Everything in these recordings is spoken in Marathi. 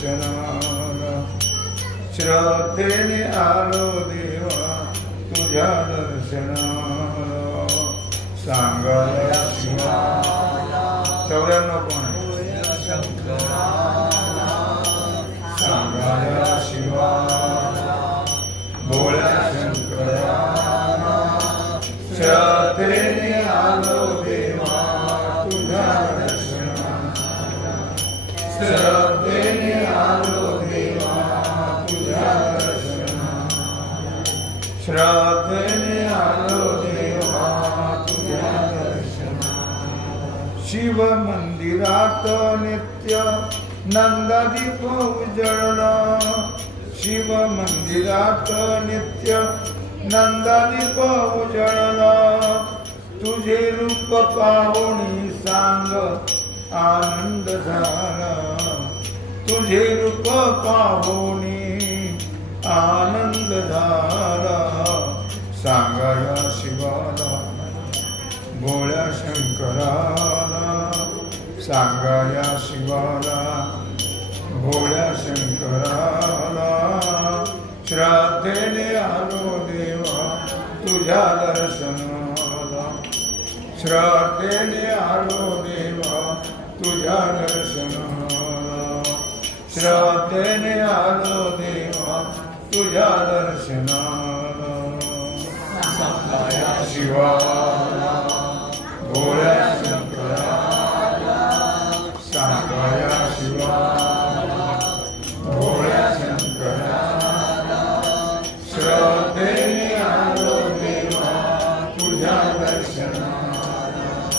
दर्शनाला श्रद्धेने आलो देवा तुझ्या दर्शनाला सांगाया शिवा चौऱ्याण्णव कोण आहे श्रद्धेने आलो देवा तुझ्या दर्शनाला शिव मंदिरात नित्य नंदादीप उजळला शिव मंदिरात नित्य नंदादीप उजळला तुझे रूप पाहुणी सांग आनंद झाला. तुझे रूप पाहुणी आनंद झाला सांगाया शिवाला भोळ्या शंकराला सांगाया शिवाला भोळ्या शंकराला श्रद्धेने आलो देवा तुझ्या दर्शनाला. श्रद्धेने आलो देवा तुझ्या दर्शनाला. श्रद्धेने आलो देवा तुझ्या दर्शनाला. सांगाया शिवा भोळ्या शंकराला. सांगाया शिवा भोळ्या शंकराला. श्रद्धेने आलो देवा तुझ्या दर्शनाला.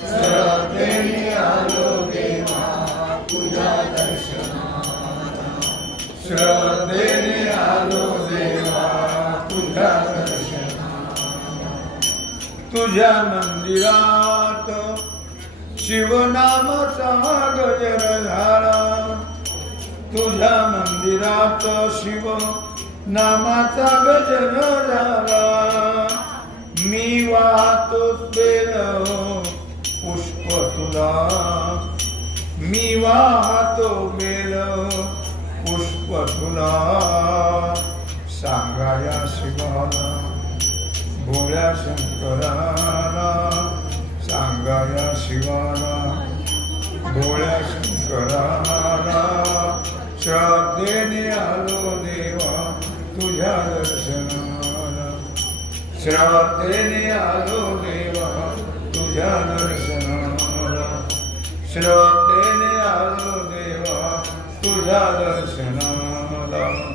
श्रद्धेने आलो देवा तुझ्या दर्शनाला. श्रद्धे तुझ्या मंदिरात. शिवनामाचा गजर झाला. तुझ्या मंदिरात शिव नामाचा गजर झाला. मी वाहतो बेल पुष्प तुला. मी वाहतो बेल पुष्प तुला. सांगाया शिवाला. भोळ्या शंकराला सांगाया शिवाला. भोळ्या शंकराला श्रद्धेने आलो देवा तुझ्या दर्शनाला. श्रद्धेने आलो देवा तुझ्या दर्शनाला. श्रद्धेने आलो देवा तुझ्या दर्शनाला.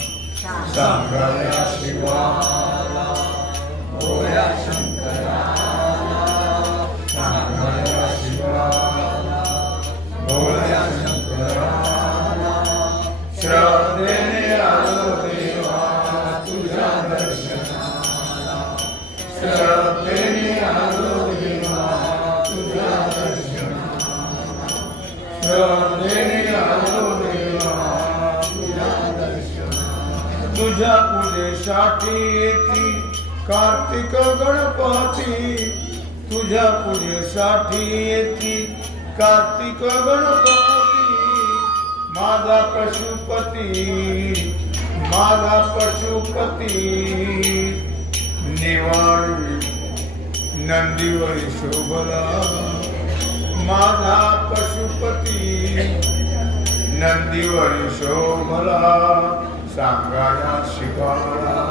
सांगाया शिवाला तुझ्या तुझ्या पूजेसाठी येती. कार्तिक गणपती तुझ्या पूजेसाठी येती. कार्तिक गणपती माझा पशुपती माझा पशुपती. निवाळी नंदीवरी शोभला माझा पशुपती. नंदीवरी शोभला सांगाया शिवाला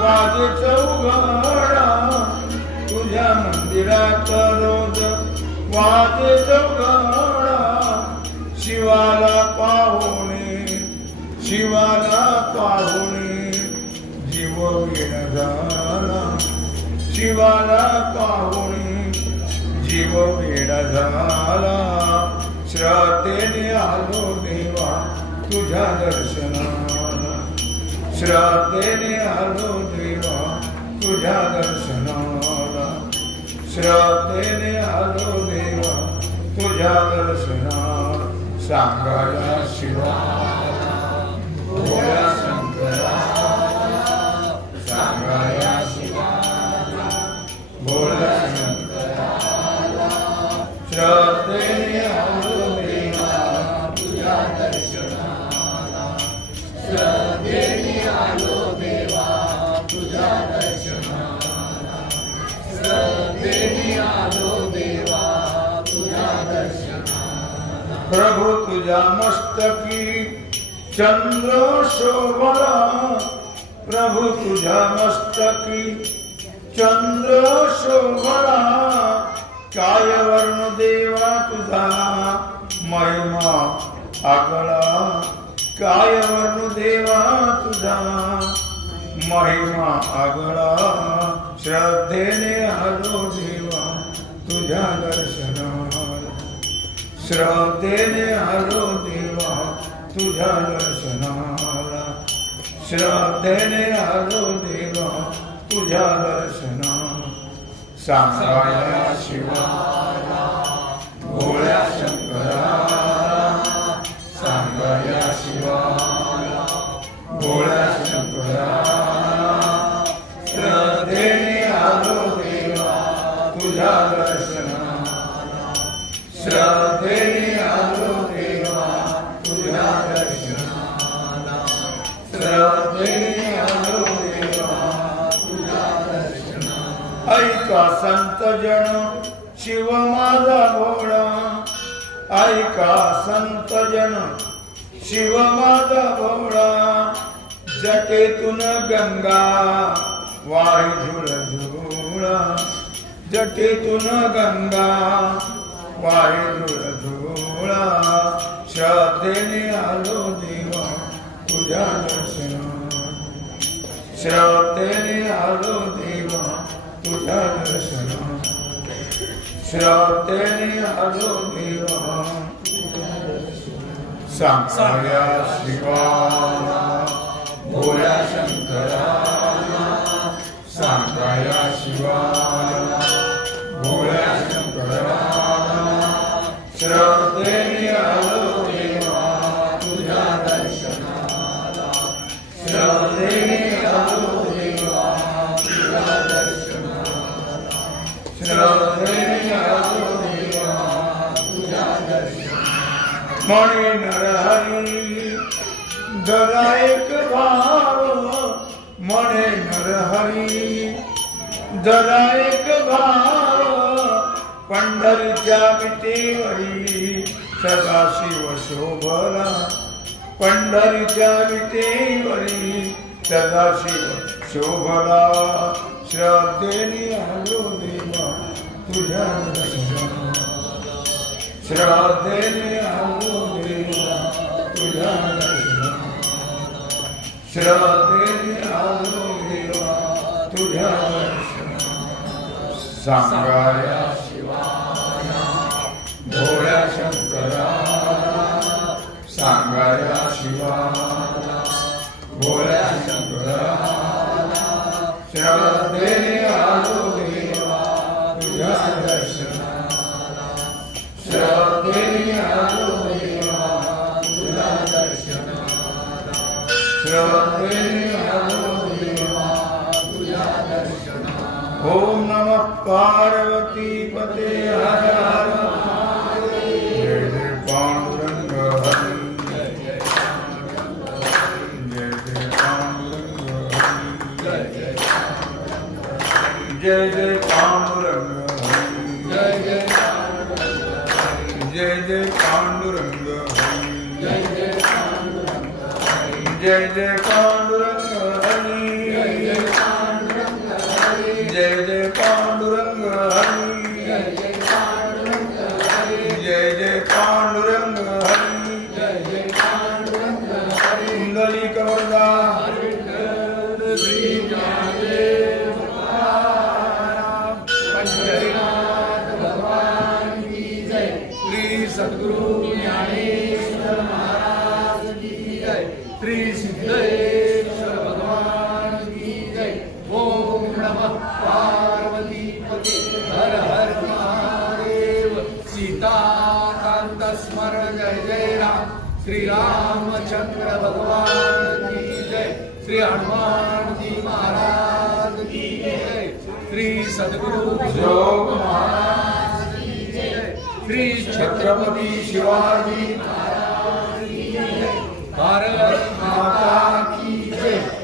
वाजे चौघडा तुझ्या मंदिरात रोज. वाजे चौघडा शिवाला पाहुणे शिवाला पाहुणे. जीव विण झाला शिवाला पाहुणे. जीव वेडा झाला श्रद्धेने आलो देवा तुझ्या दर्शना श्रद्धेने आलो देवा तुझ्या दर्शनाला श्रद्धेने आलो देवा तुझ्या दर्शना सांगाया शिवा प्रभु तुझ्या मस्तकी चंद्र शोभला. प्रभु तुझ्या मस्तकी चंद्र शोभला. काय वर्ण देवा तुझा महिमा आगळा. काय वर्ण देवा तुझा महिमा आगळा. श्रद्धेने हलो देवा तुझ्या दर्शन श्रद्धेने आलो देवा तुझ्या दर्शनाला. श्रद्धेने आलो देवा तुझ्या दर्शना. सांगाया शिवा भोळ्या शंकरा. सांगाया शिवा भोळ्या शंकरा. श्रद्धेने आलो देवा तुझ्या दर्शना. श्रद्धेने आलो देवा तुझ्या दर्शनाला. श्रद्धेने आलो देवा तुझ्या दर्शनाला. ऐका संत जन शिव माझा भोळा ऐका संत जन शिव माझा भोळा जटेतून गंगा वाही झुळ झुळा जटेतून गंगा वाही झुळ श्रद्धेने आलो देवा तुझ्या दर्शना श्रद्धेने आलो देवा तुझ्या दर्शना श्रद्धेने आलो देवा सांगाया शिवाला भोळ्या शंकराला सांगाया शिवाला भोळ्या म्हणे नरहरी। जरा एक भाव म्हणे नरहरी। जरा एक भाव पंढरीच्या विटेवरी। सदाशिव शोभला। पंढरीच्या विटेवरी। सदाशिव शोभला। श्रद्धेने आलो देवा तुझ्या श्रद्धेने आलो तुझ्या दर्शनाला श्रद्धेने आलो तुझ्या दर्शनाला सांगाया शिवाया भोळ्या शंकरा सांगाया शिवाला भोळ्या शंकरा श्रद्धेने ओम नमः पार्वती पते हर जय जय पांडुरंग हरी जय जय पांडुरंग हरी जय जय पांडुरंग हरी कुंडली कवरदा सद्गुरु। श्री रामचंद्र भगवान की जय। श्री हनुमान जी महाराज की जय। श्री सद्गुरु योग महाराज की जय। श्री छत्रपति शिवाजी महाराज की जय। भारत माता की जय।